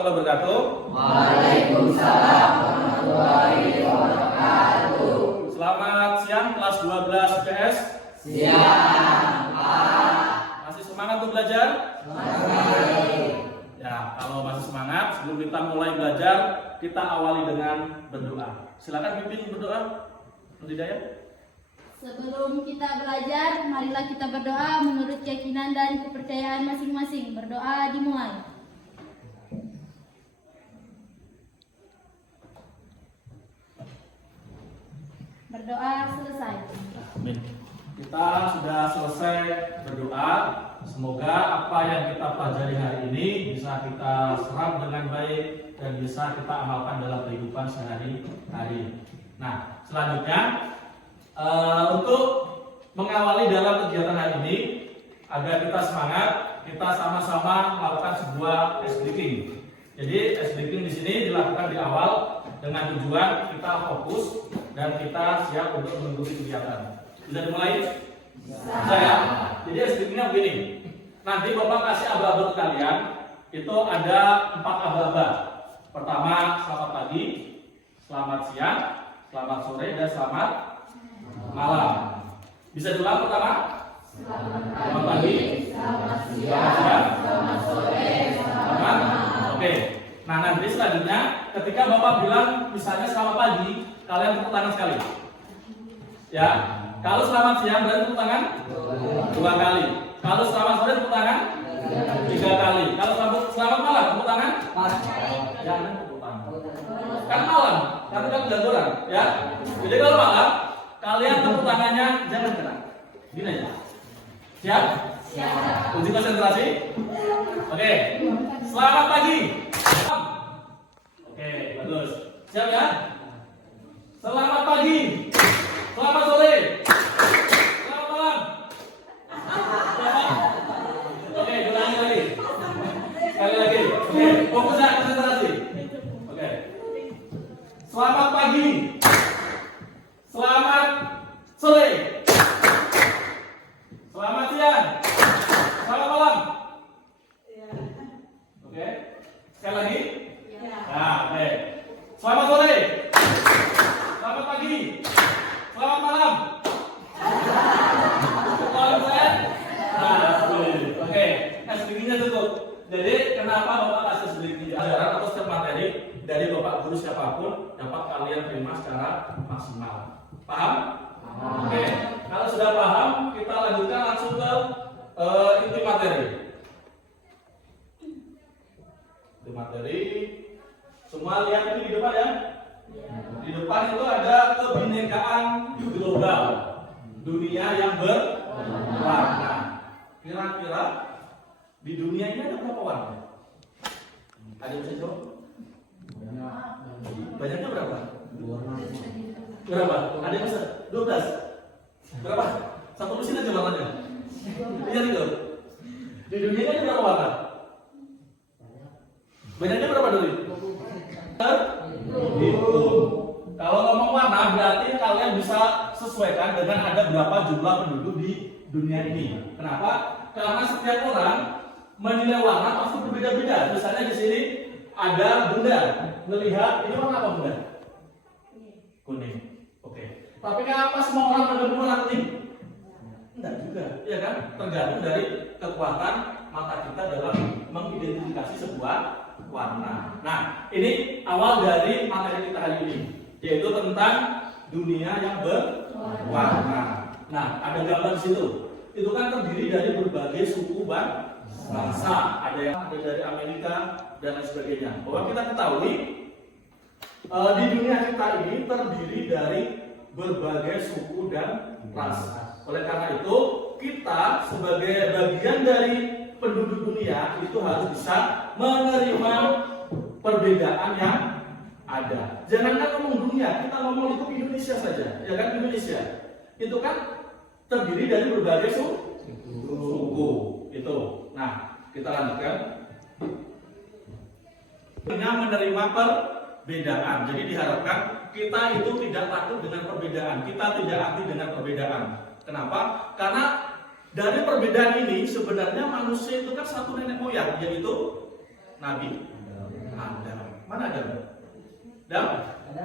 warahmatullahi wabarakatuh. Waalaikumsalam warahmatullahi wabarakatuh. Selamat siang kelas 12 IPS. Siang, Pak. Masih semangat untuk belajar? Semangat. Ya, kalau masih semangat, sebelum kita mulai belajar, kita awali dengan berdoa. Silakan pimpin berdoa. Hidayah. Sebelum kita belajar, marilah kita berdoa menurut keyakinan dan kepercayaan masing-masing. Berdoa dimulai. Berdoa selesai. Amin. Kita sudah selesai berdoa. Semoga apa yang kita pelajari hari ini bisa kita serap dengan baik dan bisa kita amalkan dalam kehidupan sehari-hari. Nah, selanjutnya untuk mengawali dalam kegiatan hari ini, agar kita semangat, kita sama-sama melakukan sebuah ice breaking. Jadi ice breaking di sini dilakukan di awal dengan tujuan kita fokus dan kita siap untuk mengikuti kegiatan. Bisa dimulai? Bisa ya? Jadi ice breakingnya begini. Nanti Bapak kasih aba-aba ke kalian. Itu ada 4 aba-aba. Pertama, selamat pagi, selamat siang, selamat sore, dan selamat malam. Bisa diulang pertama? Selamat pagi, Selamat siang, selamat sore, selamat malam. Oke. Nah, nanti selanjutnya ketika Bapak bilang misalnya selamat pagi, kalian tepuk tangan sekali. Ya. Kalau selamat siang berarti tepuk tangan 2 kali. Kalau selamat sore tepuk tangan 3 kali. Kalau selamat malam tepuk tangan? Jangan tepuk tangan. Kan malam, kan kita kejaduran, ya. Jadi kalau malam kalian tepuk tangannya jangan kena. Gini aja. Siap? Siap. Uji konsentrasi. Oke. Selamat pagi. Oke, bagus. Siap ya? Selamat pagi. Selamat sore. Selamat malam. Oke, ulangi lagi. Sekali lagi. Oke, fokus ya, konsentrasi. Oke. Selamat pagi. Selamat sore. Selamat siang. Selamat malam. Oke. Sekali lagi. Nah, oke. Selamat sore. Selamat pagi. Selamat malam. Selamat saya. Nah, oke. Sedikitnya cukup. Jadi kenapa Bapak kasih sedikit ajaran atau setiap materi dari Bapak guru siapapun dapat kalian terima secara maksimal. Paham? Oke. Kalau sudah paham, kita lanjutkan langsung ke inti materi. Inti materi. Semua lihat ini di depan ya. Di depan itu ada kebinekaan global, dunia yang berwarna. Kira-kira di dunia ini ada berapa warna? Ada yang bisa jawab? Banyaknya berapa? Berapa? Ada yang bisa? 12. Berapa? Satu mesin aja warnanya. Lihat itu. Di dunia ini ada berapa warna? Banyaknya berapa dulu? Itu. Kalau ngomong warna berarti kalian bisa sesuaikan dengan ada berapa jumlah penduduk di dunia ini. Kenapa? Karena setiap orang menilai warna pasti berbeda-beda. Misalnya di sini ada Bunda melihat ini warna apa Bunda? Kuning. Oke. Tapi kenapa semua orang pada warna kuning? Enggak juga, ya kan? Tergantung dari kekuatan mata kita dalam mengidentifikasi sebuah warna. Nah, ini awal dari materi kita hari ini, yaitu tentang dunia yang berwarna. Nah, ada gambar di situ. Itu kan terdiri dari berbagai suku bangsa. Ada yang dari Amerika dan lain sebagainya. Bahwa kita ketahui di dunia kita ini terdiri dari berbagai suku dan ras. Oleh karena itu, kita sebagai bagian dari penduduk dunia itu harus bisa menerima perbedaan yang ada. Jangankan ngomong dunia, kita ngomong itu Indonesia saja, ya kan? Indonesia itu kan terdiri dari berbagai suku itu. Nah, kita lanjutkan. Dengan menerima perbedaan, jadi diharapkan kita itu tidak takut dengan perbedaan, kita tidak anti dengan perbedaan. Kenapa? Karena dari perbedaan ini sebenarnya manusia itu kan satu nenek moyang, yaitu Nabi Adam. Mana Adam? Adam?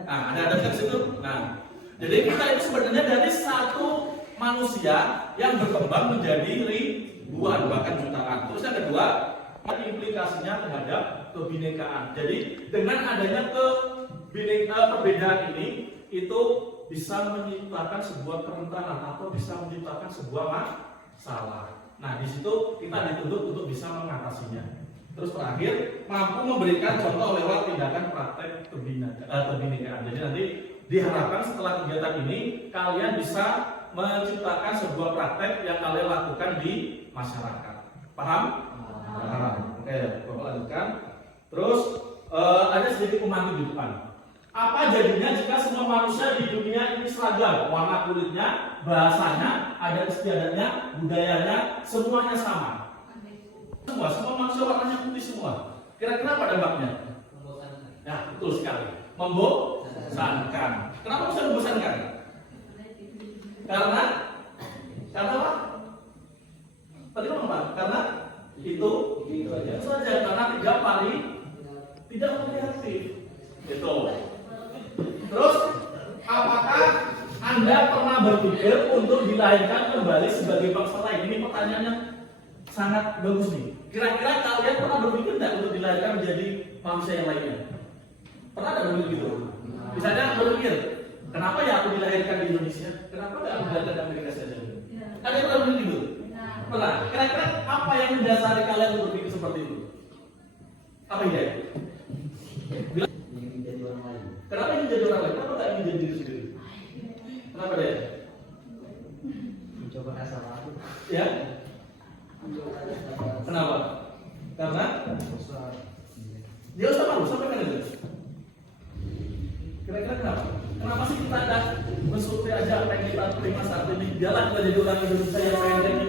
Nah, ada Adam kan di situ. Nah, jadi kita itu sebenarnya dari satu manusia yang berkembang menjadi ribuan bahkan jutaan. Terus yang kedua, implikasinya terhadap kebinekaan. Jadi dengan adanya perbedaan ini itu bisa menciptakan sebuah kerentanan atau bisa menciptakan sebuah masalah. Nah, di situ kita dituntut untuk bisa mengatasinya. Terus terakhir, mampu memberikan contoh lewat tindakan praktek kebinekaan. Jadi nanti diharapkan setelah kegiatan ini kalian bisa menciptakan sebuah praktek yang kalian lakukan di masyarakat. Paham? Paham. Oke, Bapak lanjutkan. Terus ada sedikit pemandu di depan. Apa jadinya jika semua manusia di dunia ini seragam, warna kulitnya, bahasanya, adat istiadatnya, budayanya, semuanya sama? Semua manusia warnanya putih semua. Kira-kira apa dampaknya? Ya, betul sekali. Membosankan. Kenapa bisa membosankan? Karena apa? Tadi apa? Karena itu saja. Karena tidak variatif. Itu. Terus, apakah Anda pernah berpikir untuk dilahirkan kembali sebagai bangsa lain? Ini pertanyaannya sangat bagus nih. Kira-kira kalian pernah berpikir tidak untuk dilahirkan menjadi manusia yang lainnya? Pernah tidak berpikir gitu? Misalnya berpikir, kenapa ya aku dilahirkan di Indonesia? Kenapa tidak aku dilahirkan di Amerika saja? Kalian pernah berpikir gitu? Pernah. Kira-kira apa yang mendasari kalian untuk berpikir seperti itu? Apa ide? Kenapa ingin jadi orang lain? Kenapa tak ingin jadi diri sendiri? Kenapa deh? Mencoba rasa aku. Ya? Kenapa? Karena dia usah malu, sampai kan itu. Kira-kira kenapa? Kenapa sih kita ada bersurvei aja apa yang kita terima saat ini? Jalan kita jadi orang Indonesia yang pendek, yang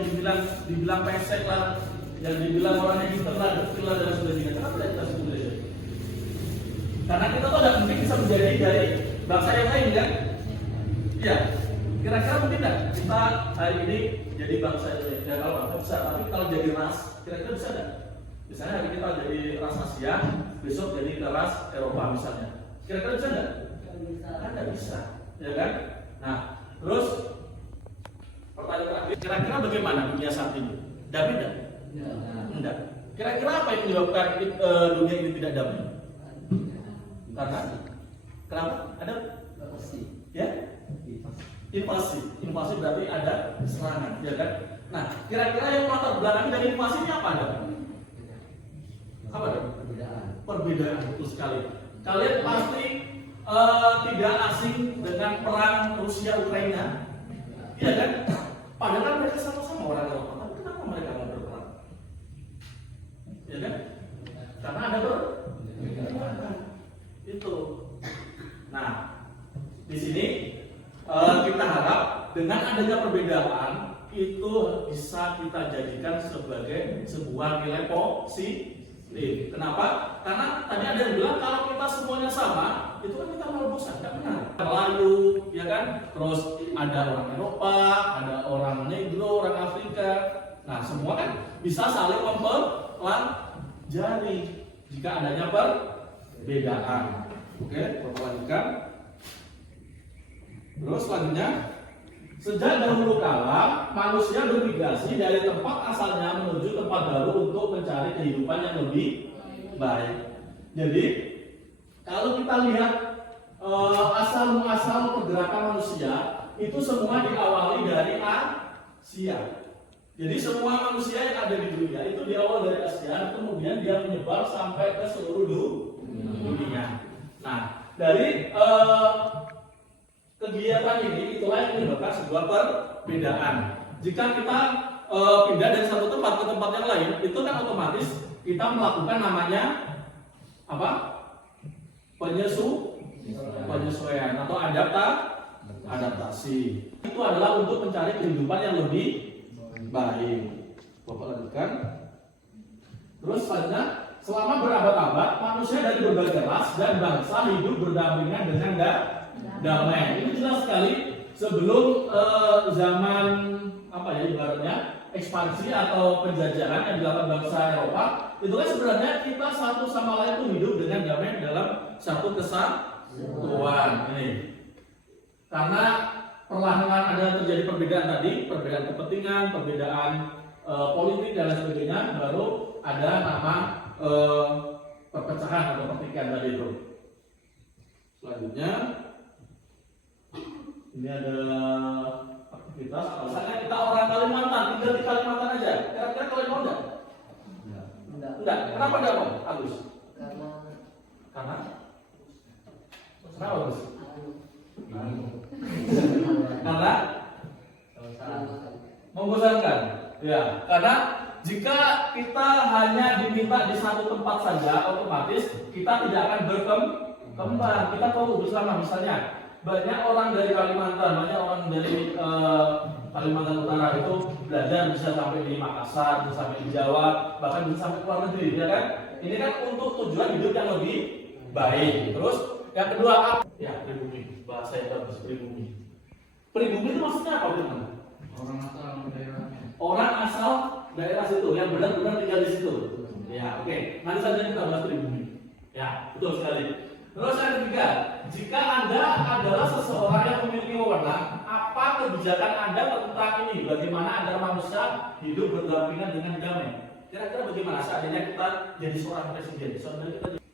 dibilang pesek lah, yang dibilang orangnya internet, kecil dan sebagainya. Kenapa kita sebut aja? Karena kita tuh tidak mungkin bisa menjadi dari bangsa yang lain kan? Iya. Kira-kira mungkin tidak kita hari ini jadi bangsa yang lain? Ya kalau bangsa bisa, tapi kalau jadi ras, kira-kira bisa tidak? Misalnya hari kita jadi ras Asia, besok jadi ras Eropa misalnya. Kira-kira bisa tidak? Kan tidak bisa, ya kan? Nah, terus pertanyaan terakhir, kira-kira bagaimana dunia saat ini? Damai tidak? Tidak. Kira-kira apa yang menyebabkan dunia ini tidak damai? Karena kenapa? Ada ya? Invasi berarti ada serangan, ya kan? Nah, kira-kira yang latar belakang dari invasi ini apa ada? Apa ada? Perbedaan, betul sekali. Kalian pasti tidak asing dengan perang Rusia Ukraina, iya kan? Padahal mereka sama-sama orang Eropa, tapi kenapa mereka mau berperang? Ya kan? Karena ada perbedaan. Itu. Nah, di sini kita harap dengan adanya perbedaan itu bisa kita jadikan sebagai sebuah nilai positif. Kenapa? Karena tadi ada yang bilang kalau kita semuanya sama, itu kan kita malah bosan, nggak benar. Melayu, ya kan? Terus ada orang Eropa, ada orang Negro, orang Afrika. Nah, semua kan bisa saling mempelajari jika adanya perbedaan. Oke, kita lanjutkan. Terus selanjutnya, sejak dahulu kala manusia bermigrasi dari tempat asalnya menuju tempat baru untuk mencari kehidupan yang lebih baik. Jadi, kalau kita lihat asal-muasal pergerakan manusia itu semua diawali dari Asia. Jadi semua manusia yang ada di dunia itu diawali dari Asia, kemudian dia menyebar sampai ke seluruh dunia. Nah, dari kegiatan ini itulah yang menyebabkan sebuah perbedaan. Jika kita pindah dari satu tempat ke tempat yang lain, itu kan otomatis kita melakukan namanya apa? Penyesuaian atau adaptasi. Itu adalah untuk mencari kehidupan yang lebih baik. Bapak lanjutkan. Terus selanjutnya, selama berabad-abad manusia dari berbagai ras dan bangsa hidup berdampingan dengan damai. Ini jelas sekali sebelum zaman apa ya ibaratnya ekspansi atau penjajahan yang dilakukan bangsa Eropa, Itu kan sebenarnya kita satu sama lain itu hidup dengan damai dalam satu kesatuan. Ini. Karena perlahan ada terjadi perbedaan tadi, perbedaan kepentingan, perbedaan politik dan lain sebagainya, baru ada nama perpecahan atau pertikaian tadi itu. Selanjutnya ini ada aktivitas. Misalnya kita orang Kalimantan, tinggal di Kalimantan aja. Kira-kira kalian mau enggak? Enggak. Kenapa enggak mau? Agus. Karena kenapa Agus? Karena membosankan. Ya, karena jika kita hanya diminta di satu tempat saja, otomatis kita tidak akan berkembang. Kita tahu bersama misalnya banyak orang dari Kalimantan, banyak orang dari Kalimantan Utara itu belajar bisa sampai di Makassar, bisa sampai di Jawa, bahkan bisa sampai ke luar negeri, ya kan? Ini kan untuk tujuan hidup yang lebih baik. Terus yang kedua, ya pribumi, bahasa yang bagus pribumi. Pribumi itu maksudnya apa, teman? Orang asal daerahnya. Orang asal daerah situ, yang benar-benar tinggal di situ. Ya, oke. Nanti saja kita bahas pribumi. Ya, betul sekali. Terus yang ketiga, jika Anda adalah seseorang yang memiliki wewenang, apa kebijakan Anda tentang ini? Bagaimana agar manusia hidup berdampingan dengan damai? Kira-kira bagaimana seandainya kita jadi seorang presiden? Seandainya kita jadi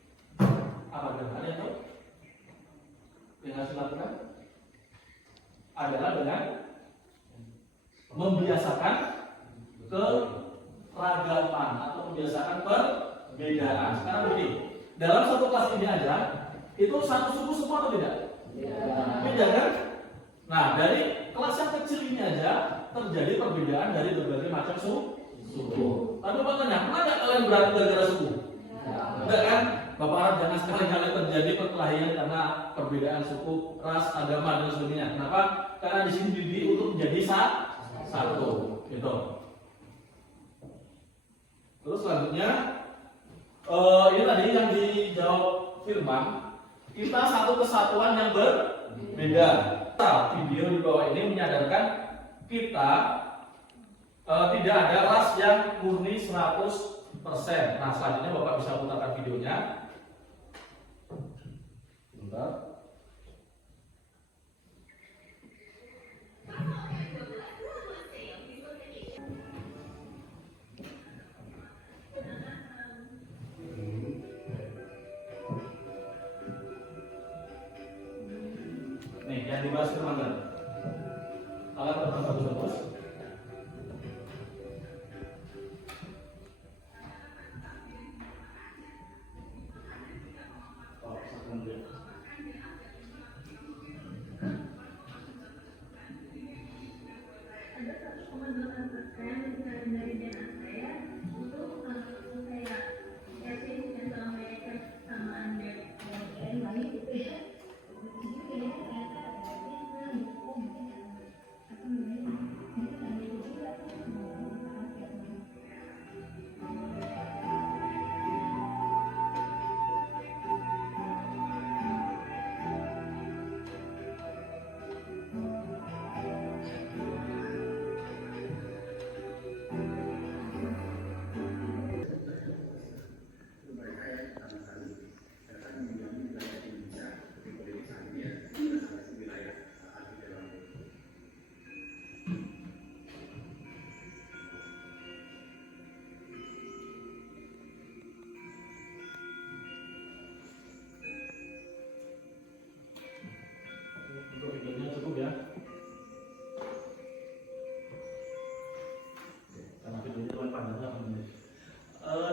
apa? Ada yang tahu? Yang harus dilakukan adalah dengan membiasakan keragaman atau membiasakan perbedaan. Sekarang begini, dalam satu kelas ini aja itu satu suku semua atau tidak? Beda kan? Nah, dari kelas yang kecil ini aja terjadi perbedaan dari berbagai macam suku. Tapi Bapak tanya, pernah nggak kalian berantem gara-gara suku? Enggak kan? Bapak harap jangan sekali-kali terjadi perkelahian karena perbedaan suku, ras, agama dan sebagainya. Kenapa? Karena di sini dididik untuk menjadi satu. Gitu. Terus selanjutnya, ini tadi yang dijawab Firman. Kita satu kesatuan yang berbeda. Video di bawah ini menyadarkan kita tidak ada ras yang murni 100%. Nah, selanjutnya Bapak bisa putarkan videonya. Bentar. Nih, yang dibahas teman-teman. Alat teman bagus-bagus.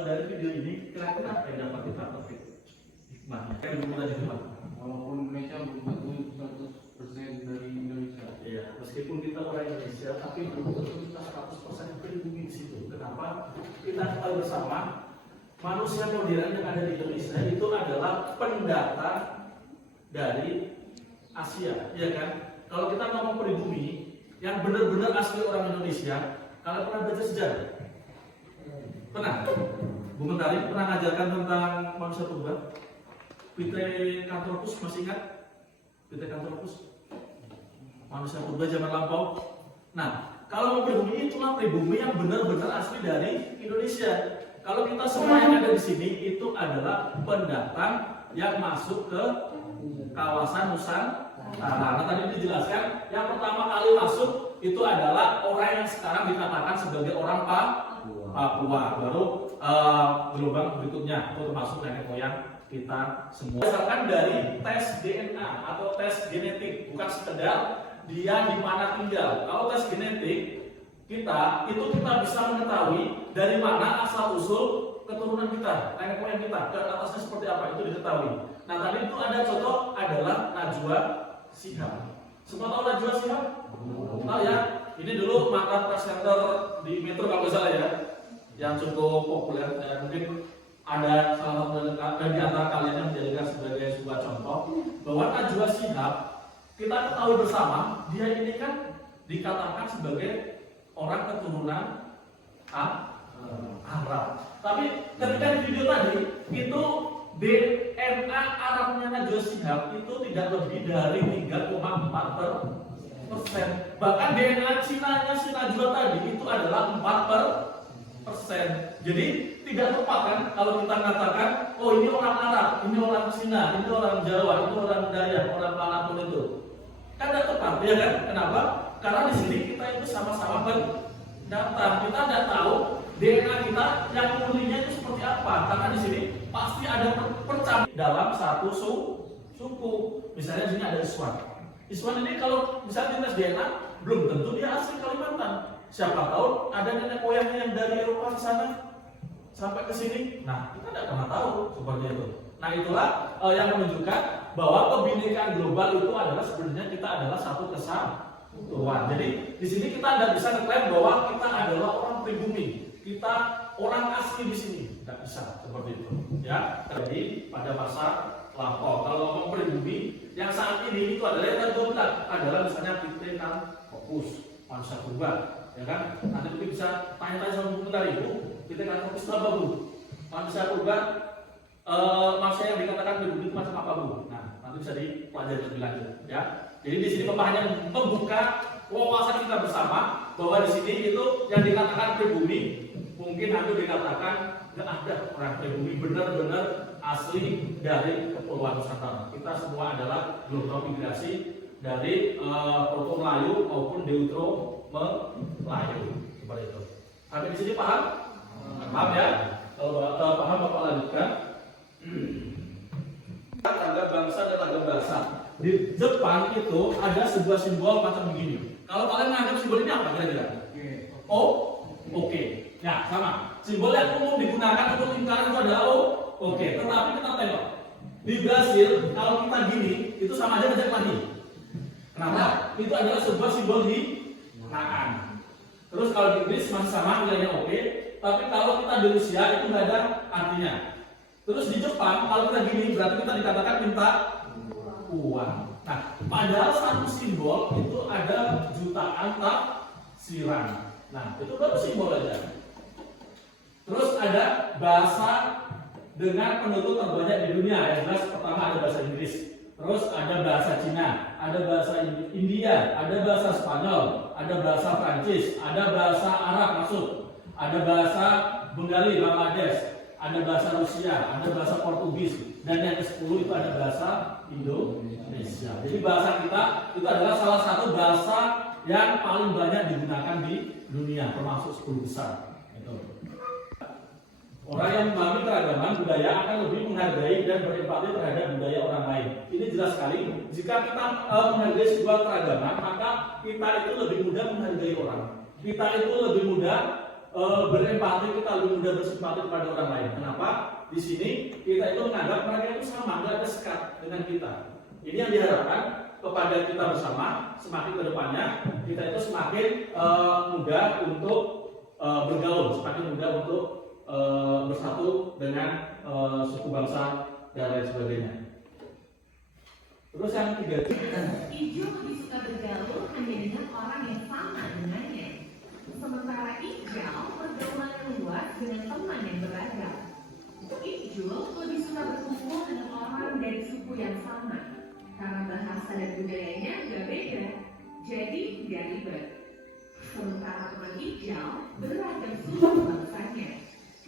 Dari video ini kira-kira apa yang dapat kita petik hikmahnya? Kayak dulu tadi Pak. Walaupun Indonesia belum tentu 100% dari Indonesia. Iya, meskipun kita orang Indonesia, tapi belum tentu kita 100% terlindungi di situ. Kenapa? Kita tahu bersama manusia modern yang ada di Indonesia itu adalah pendatang dari Asia, ya kan? Kalau kita ngomong pribumi yang benar-benar asli orang Indonesia, kalian pernah baca sejarah? Pernah? Bu Mentari pernah ngajarkan tentang manusia purba? Pithecanthropus, masih ingat? Pithecanthropus? Manusia purba zaman lampau. Nah, kalau mau pribumi itulah pribumi yang benar-benar asli dari Indonesia. Kalau kita semua yang ada di sini itu adalah pendatang yang masuk ke kawasan Nusantara. Nah, tadi dijelaskan yang pertama kali masuk itu adalah orang yang sekarang dikatakan sebagai orang Papua. Baru gelombang berikutnya itu termasuk nenek moyang kita semua. Berdasarkan dari tes DNA atau tes genetik, bukan sekedar dia di mana tinggal. Kalau tes genetik kita bisa mengetahui dari mana asal usul keturunan kita, nenek moyang kita, dan atasnya seperti apa itu diketahui. Nah tadi itu ada contoh adalah Najwa Shihab. Semua tahu Najwa Shihab? Tahu ya? Ini dulu mantan presenter di Metro kalau nggak salah ya, yang cukup populer. Dan mungkin ada salah satu di antara kalian yang menjadikan sebagai sebuah contoh bahwa Najwa Shihab kita ketahui bersama dia ini kan dikatakan sebagai orang keturunan Arab. Tapi ketika di video tadi itu DNA Arabnya Najwa Shihab itu tidak lebih dari 3,4%. Bahkan DNA Cina-nya si Najwa tadi itu adalah 4%. Jadi tidak tepat kan kalau kita katakan, oh ini orang Arab, ini orang Cina, ini orang Jawa, ini orang Dayak, orang manapun itu. Kan tidak tepat ya kan? Kenapa? Karena di sini kita itu sama-sama pendatang. Kita tidak tahu DNA kita yang murninya itu seperti apa. Karena di sini pasti ada percampuran dalam satu suku. Misalnya di sini ada Iswan. Iswan ini kalau misalnya tes DNA belum tentu dia asli Kalimantan. Siapa tahu ada nenek moyangnya yang dari Eropa ke sana sampai ke sini. Nah, kita tidak pernah tahu seperti itu. Nah, itulah yang menunjukkan bahwa kebinekaan global itu adalah sebenarnya kita adalah satu kesatuan. Jadi di sini kita tidak bisa ngeklaim bahwa kita adalah orang pribumi, kita orang asli di sini, tidak bisa seperti itu. Ya, jadi pada masa lampau. Kalau ngomong pribumi, yang saat ini itu adalah yang terdominat adalah misalnya Pithecanthropus, manusia purba, ya kan? Nanti mungkin bisa tanya-tanya sama buku tadi, Bu, Pithecanthropus itu apa, Bu? Manusia purba, manusia yang dikatakan pribumi itu macam apa, Bu? Nah, nanti bisa dipelajari lebih lanjut, ya. Jadi di sini pemahaman membuka wawasan kita bersama bahwa di sini itu yang dikatakan pribumi mungkin hampir dikatakan nggak ada orang pribumi benar-benar asli dari Kepulauan Nusantara. Kita semua adalah gelombang migrasi dari Proto Melayu maupun Deutero Melayu seperti itu. Sampai di sini paham? Paham ya? Kalau paham Bapak lanjutkan. Tangga bangsa dan tangga bahasa. Di Jepang itu ada sebuah simbol macam begini. Kalau kalian menganggap simbol ini apa kira-kira? Oke. Ya, sama. Simbol yang umum digunakan untuk lingkaran itu adalah oke. Tetapi kita tengok di Brasil kalau kita gini itu sama aja dengan lagi. Kenapa? Itu adalah sebuah simbol hinaan. Terus kalau di Inggris masih sama nilainya oke. Tapi kalau kita di Rusia itu nggak ada artinya. Terus di Jepang kalau kita gini berarti kita dikatakan minta uang. Nah, padahal satu simbol itu ada jutaan tafsiran. Nah, itu baru simbol aja. Terus ada bahasa dengan penutur terbanyak di dunia. Yang jelas pertama ada bahasa Inggris. Terus ada bahasa Cina, ada bahasa India, ada bahasa Spanyol, ada bahasa Prancis, ada bahasa Arab masuk, ada bahasa Bengali, Bangladesh, ada bahasa Rusia, ada bahasa Portugis, dan yang ke-10 itu ada bahasa Indonesia. Jadi bahasa kita itu adalah salah satu bahasa yang paling banyak digunakan di dunia, termasuk 10 besar. Itu. Orang yang memahami keragaman budaya akan lebih menghargai dan berempati terhadap budaya orang lain. Ini jelas sekali. Jika kita menghargai sebuah keragaman, maka kita itu lebih mudah menghargai orang. Kita itu lebih mudah berempati, kita lebih mudah bersimpati kepada orang lain. Kenapa? Di sini kita itu menganggap mereka itu sama, nggak ada sekat dengan kita. Ini yang diharapkan kepada kita bersama. Semakin ke depannya kita itu semakin mudah untuk bergaul, semakin mudah untuk bersatu dengan suku bangsa dan lain sebagainya. Terus yang ketiga, Ijo lebih suka bergaul hanya dengan orang yang sama dengannya. Sementara Ijal pergaulan yang luas dengan teman yang beragam. Ijo lebih suka berkumpul dengan orang dari suku yang sama karena bahasa dan budayanya agak beda, jadi tidak ribet. Sementara teman Ijal beragam suku bangsanya.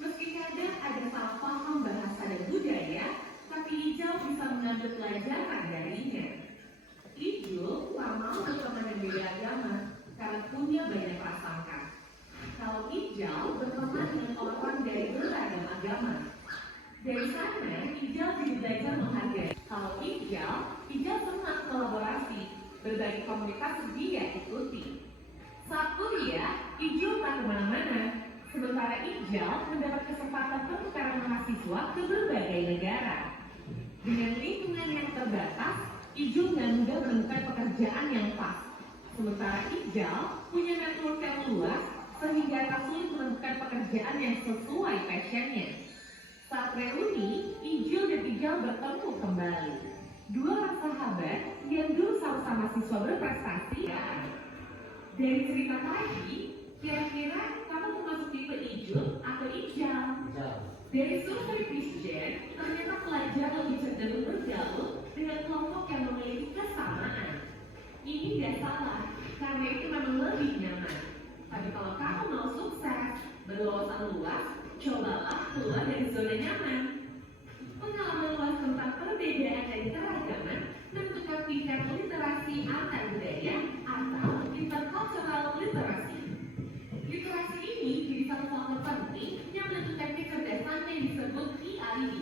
Meski mengambil pelajaran darinya. Ijul tak mau berteman dengan beda agama karena punya banyak prasangka. Kalau Ijal berteman dengan orang dari beragam agama, dari sana Ijal jadi belajar menghargai. Kalau Ijal senang kolaborasi, berbagai komunitas dia ikuti. Saat kuliah, Ijal tak kemana-mana, sementara Ijal mendapat kesempatan pertukaran mahasiswa ke berbagai negara. Dengan lingkungan yang terbatas, Ijal nggak mudah menemukan pekerjaan yang pas. Sementara Ijal punya network yang luas, sehingga tak sulit menemukan pekerjaan yang sesuai passionnya. Saat reuni, Ijal dan Ijal bertemu kembali. Dua orang sahabat yang dulu sama-sama siswa berprestasi. Dari cerita tadi, kira-kira kamu termasuk tipe Ijul atau Ijal? Dari survei Christian, ternyata pelajar lebih cenderung bergaul dengan kelompok yang memiliki kesamaan. Ini tidak salah, karena itu memang lebih nyaman. Tapi kalau kamu mau sukses, berwawasan luas, cobalah keluar dari zona nyaman. Pengalaman luas tentang perbedaan dan keragaman menentukan tingkat literasi antar budaya atau intercultural literasi. Literasi ini jadi satu faktor penting yang menentukan kecerdasan yang disebut EID.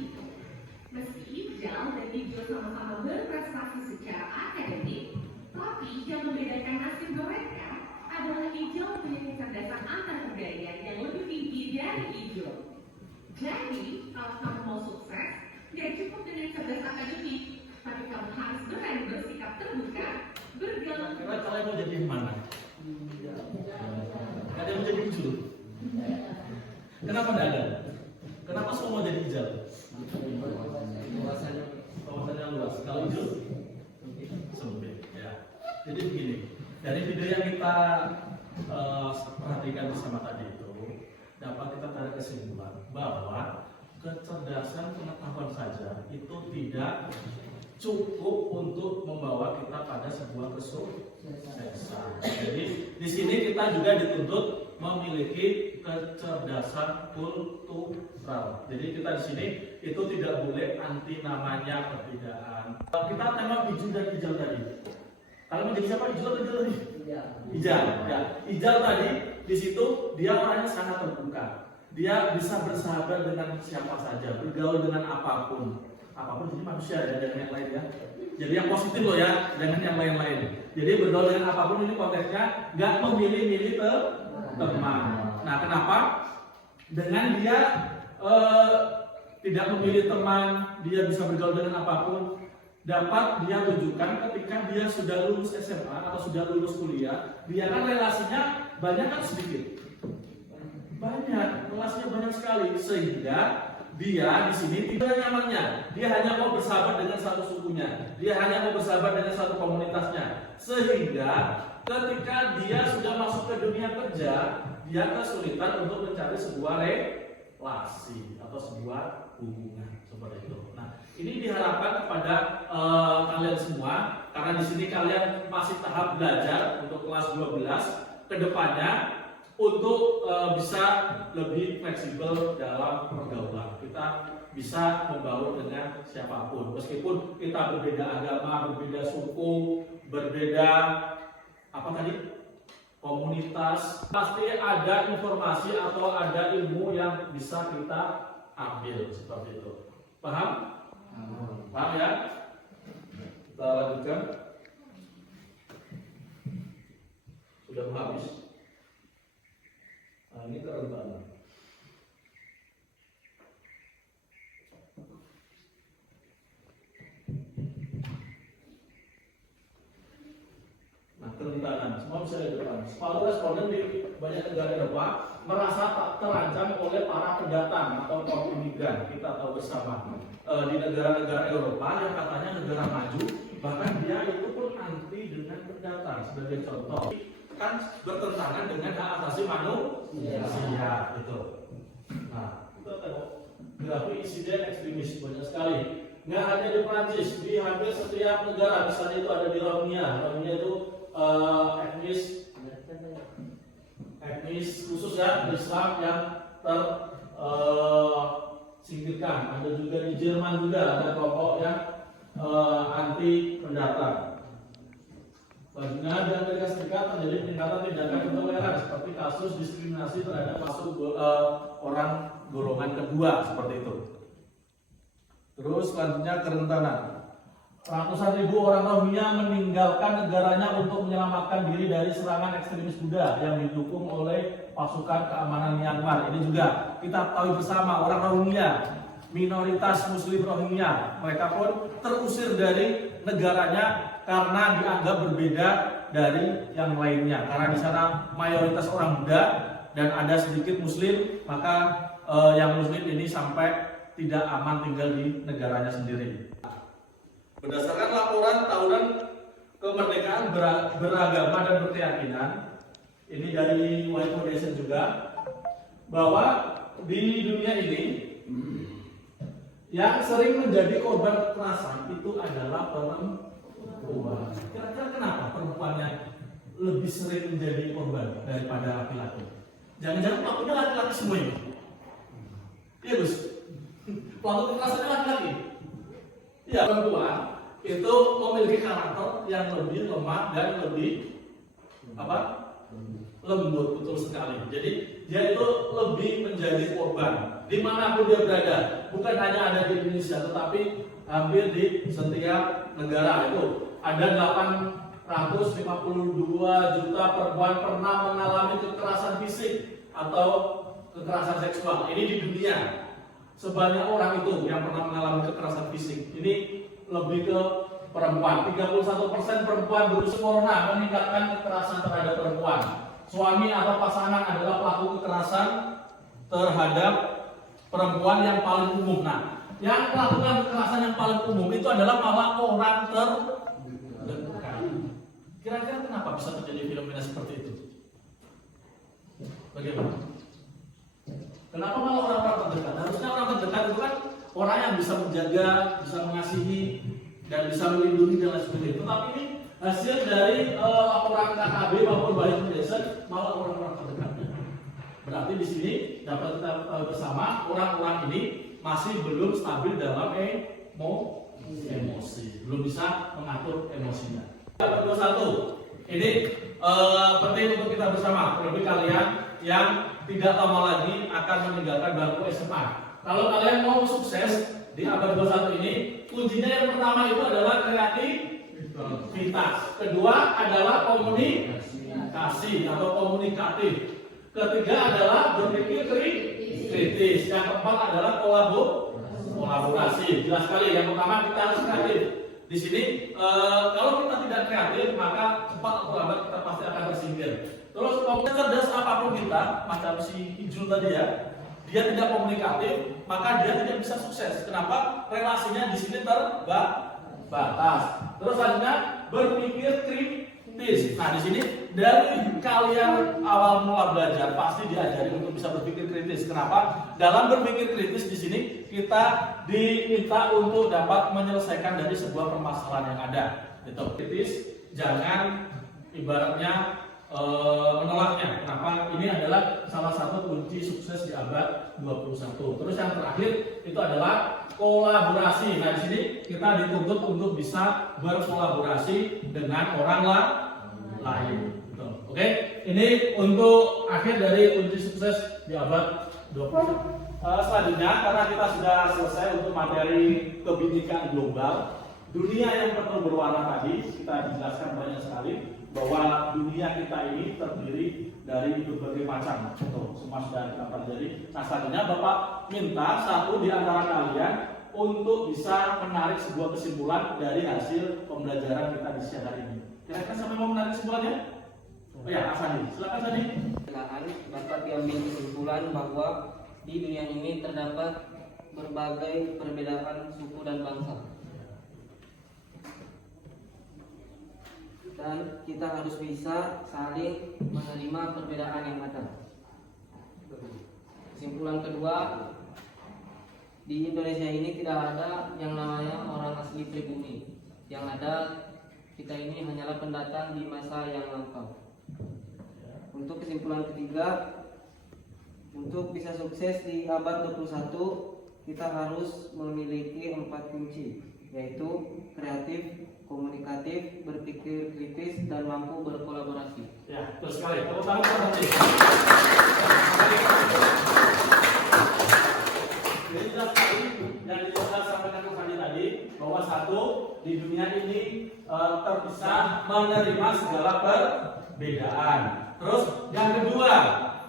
Meski Ijal dan Ijul sama-sama berprestasi secara akademik, tapi yang membedakan nasib mereka adalah Ijal punya kecerdasan antar budaya yang lebih tinggi dari Ijul. Jadi, kalau kamu mau sukses, gak cukup dengan cerdas akademik, tapi kamu harus berani bersikap terbuka, bergaul. Kira kalian mau jadi mana? Kalian mau jadi Ijul? Kenapa tidak ada? Kenapa semua mau jadi Ijal? Wawasannya luas. Kalau Ijul? Sempit. Ya. Jadi begini, dari video yang kita perhatikan bersama tadi itu, dapat kita tarik kesimpulan bahwa kecerdasan pengetahuan saja itu tidak cukup untuk membawa kita pada sebuah kesuksesan. Jadi di sini kita juga dituntut memiliki kecerdasan kultural. Jadi kita di sini itu tidak boleh anti namanya perbedaan. Kita tema Ijul dan Ijal tadi. Kalau menjadi siapa? Ijul atau Ijal tadi? Ijal. Ya. Ijal tadi di situ dia orangnya sangat terbuka. Dia bisa bersahabat dengan siapa saja, bergaul dengan apapun jadi manusia ya, dengan yang lain ya. Jadi yang positif loh ya, dengan yang lain-lain. Jadi bergaul dengan apapun ini konteksnya nggak memilih-milih teman. Nah kenapa? Dengan dia tidak memilih teman, dia bisa bergaul dengan apapun. Dapat dia tunjukkan ketika dia sudah lulus SMA atau sudah lulus kuliah, dia kan relasinya banyak kan sedikit. Banyak, relasinya banyak sekali sehingga dia di sini tidak nyamannya. Dia hanya mau bersahabat dengan satu sukunya. Dia hanya mau bersahabat dengan satu komunitasnya. Sehingga ketika dia sudah masuk ke dunia kerja, dia kesulitan untuk mencari sebuah relasi atau sebuah hubungan seperti itu. Nah, ini diharapkan kepada kalian semua karena di sini kalian masih tahap belajar untuk kelas 12 kedepannya untuk bisa lebih fleksibel dalam pergaulan. Kita bisa membaur dengan siapapun, meskipun kita berbeda agama, berbeda suku, berbeda apa tadi? Komunitas. Pasti ada informasi atau ada ilmu yang bisa kita ambil seperti itu. Paham? Paham ya? Kita lanjutkan. Sudah habis. Nah, ini kerentanan. Nah, kerentanan. Semua bisa di depan. Separuh responden di banyak negara Eropa merasa tak terancam oleh para pendatang atau kaum imigran. Kita tahu bersama di negara-negara Eropa yang katanya negara maju, bahkan dia itu pun anti dengan pendatang. Sebagai contoh, kan bertentangan dengan hak asasi manusia gitu. Nah, kita tengok grafik insiden ekstremis banyak sekali. Nggak hanya di Prancis, di hampir setiap negara. Misalnya itu ada di Romania. Romania itu etnis khusus ya Islam yang tersingkirkan. Ada juga di Jerman juga ada kelompok yang anti pendatang. Selanjutnya di Amerika Serikat terjadi peningkatan tindakan intoleran seperti kasus diskriminasi terhadap masuk orang golongan kedua seperti itu. Terus selanjutnya kerentanan. Ratusan ribu orang Rohingya meninggalkan negaranya untuk menyelamatkan diri dari serangan ekstremis Buddha yang didukung oleh pasukan keamanan Myanmar. Ini juga kita tahu bersama, orang Rohingya, minoritas Muslim Rohingya, mereka pun terusir dari negaranya karena dianggap berbeda dari yang lainnya. Karena di sana mayoritas orang Buddha dan ada sedikit Muslim, maka yang Muslim ini sampai tidak aman tinggal di negaranya sendiri. Berdasarkan laporan tahunan kemerdekaan beragama dan berkeyakinan, ini dari White Foundation juga, bahwa di dunia ini yang sering menjadi korban kekerasan itu adalah perempuan. Kira-kira kenapa perempuannya lebih sering menjadi korban daripada laki-laki? Jangan-jangan pelakunya laki-laki semua ini? Iya Gus, pelaku kekerasannya laki-laki. Ya, perempuan itu memiliki karakter yang lebih lemah dan lebih lembut, betul sekali. Jadi dia itu lebih menjadi korban dimanapun dia berada. Bukan hanya ada di Indonesia, tetapi hampir di setiap negara. Itu ada 852 juta perempuan pernah mengalami kekerasan fisik atau kekerasan seksual. Ini di dunia. Sebanyak orang itu yang pernah mengalami kekerasan fisik. Ini lebih ke perempuan. 31% perempuan berusia corona meningkatkan kekerasan terhadap perempuan. Suami atau pasangan adalah pelaku kekerasan terhadap perempuan yang paling umum. Nah, yang melakukan kekerasan yang paling umum itu adalah malah orang terdekat. Kira-kira kenapa bisa terjadi fenomena seperti itu? Bagaimana? Kenapa malah orang-orang terdekat? Harusnya orang terdekat itu kan orang yang bisa menjaga, bisa mengasihi, dan bisa melindungi dan lain sebagainya. Tetapi ini hasil dari laporan KKB maupun White Foundation malah orang-orang terdekatnya. Berarti di sini dapat kita bersama orang-orang ini masih belum stabil dalam emosi, belum bisa mengatur emosinya. Nomor 1, ini penting untuk kita bersama, terlebih kalian yang tidak lama lagi akan meninggalkan bangku SMA. Kalau kalian mau sukses di abad 21 ini, kuncinya yang pertama itu adalah kreativitas. Kedua adalah komunikasi atau komunikatif. Ketiga adalah berpikir kritis. Yang keempat adalah kolaborasi. Jelas sekali. Yang pertama kita harus kreatif. Di sini kalau kita tidak kreatif, maka cepat atau lambat kita pasti akan tersingkir. Terus kalau cerdas apapun kita, macam si Ijul tadi ya, dia tidak komunikatif, maka dia tidak bisa sukses. Kenapa? Relasinya di sini terbatas. Terus selanjutnya berpikir kritis. Nah, di sini dari kalian awal mula belajar pasti diajari untuk bisa berpikir kritis. Kenapa? Dalam berpikir kritis di sini kita diminta untuk dapat menyelesaikan dari sebuah permasalahan yang ada. Itu kritis, jangan ibaratnya menolaknya. Kenapa? Ini adalah salah satu kunci sukses di abad 21. Terus yang terakhir itu adalah kolaborasi. Nah, di sini kita dituntut untuk bisa berkolaborasi dengan orang lain. Oke, ini untuk akhir dari kunci sukses di abad 21. Selanjutnya, karena kita sudah selesai untuk materi kebinekaan global, dunia yang penuh berwarna tadi kita dijelaskan banyak sekali bahwa dunia kita ini terdiri dari berbagai macam. Semua sudah kita pelajari. Nah, selanjutnya Bapak minta satu di antara kalian untuk bisa menarik sebuah kesimpulan dari hasil pembelajaran kita di siang hari ini. Kira-kira sampai mau menarik kesimpulannya? Oh ya, Asani, silakan Asani. Dapat diambil kesimpulan bahwa di dunia ini terdapat berbagai perbedaan suku dan bangsa. Dan kita harus bisa saling menerima perbedaan yang ada. Kesimpulan kedua, di Indonesia ini tidak ada yang namanya orang asli pribumi. Yang ada, kita ini hanyalah pendatang di masa yang lampau. Untuk kesimpulan ketiga, untuk bisa sukses di abad 21, kita harus memiliki 4 kunci. yaitu kreatif, komunikatif, berpikir kritis, dan mampu berkolaborasi. Ya, betul sekali. Tepuk tangan buat Nanti. Jadi jelas sekali yang saya sampaikan kepada tadi bahwa satu di dunia ini terpisah menerima segala perbedaan. Terus yang kedua,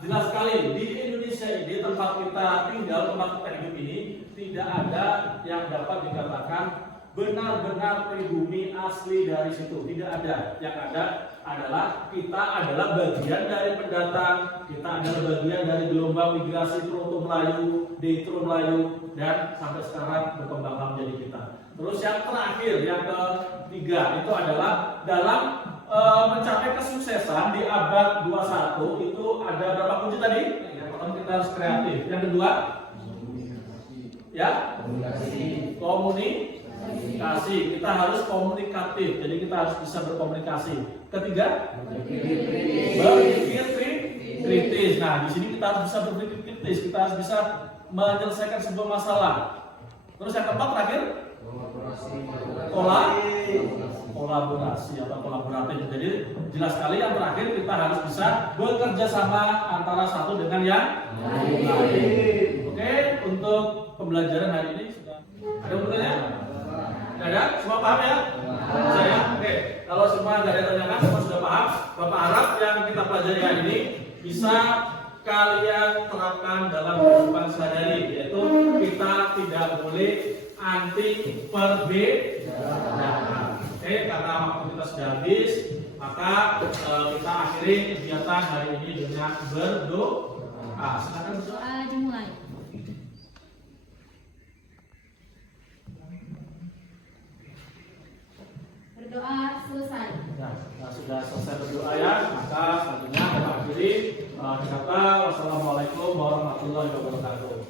jelas sekali di Indonesia ini tempat kita tinggal, tempat kita hidup ini tidak ada yang dapat dikatakan benar-benar pribumi asli dari situ. Tidak ada. Yang ada adalah kita adalah bagian dari pendatang, kita adalah bagian dari gelombang migrasi Proto Melayu, Detro Melayu, dan sampai sekarang berkembang menjadi kita. Terus yang terakhir, yang ketiga itu adalah dalam mencapai kesuksesan di abad 21 itu ada berapa kunci tadi? Yang pertama kita harus kreatif. Yang kedua, ya, komunikasi. Kita harus komunikatif. Jadi kita harus bisa berkomunikasi. Ketiga, berpikir kritis. Nah, di sini kita harus bisa berpikir kritis. Kita harus bisa menyelesaikan sebuah masalah. Terus yang keempat terakhir, kolaborasi atau kolaboratif. Jadi jelas sekali yang terakhir kita harus bisa bekerja sama antara satu dengan yang lain. Oke, untuk pembelajaran hari ini sudah ada pertanyaan? Tidak ada? Semua paham ya? Saya? Oke, kalau semua tidak ada tanyakan, semua sudah paham. Bapak harap yang kita pelajari hari ini bisa kalian terapkan dalam kehidupan sehari-hari, yaitu kita tidak boleh anti perbedaan. Oke, karena waktu kita sudah habis, maka kita akhiri kegiatan hari ini dengan berdoa. Silakan berdoa. Doa dimulai. Berdoa selesai. Nah, sudah selesai berdoa ya, maka selanjutnya kita akhiri. Wassalamualaikum warahmatullahi wabarakatuh.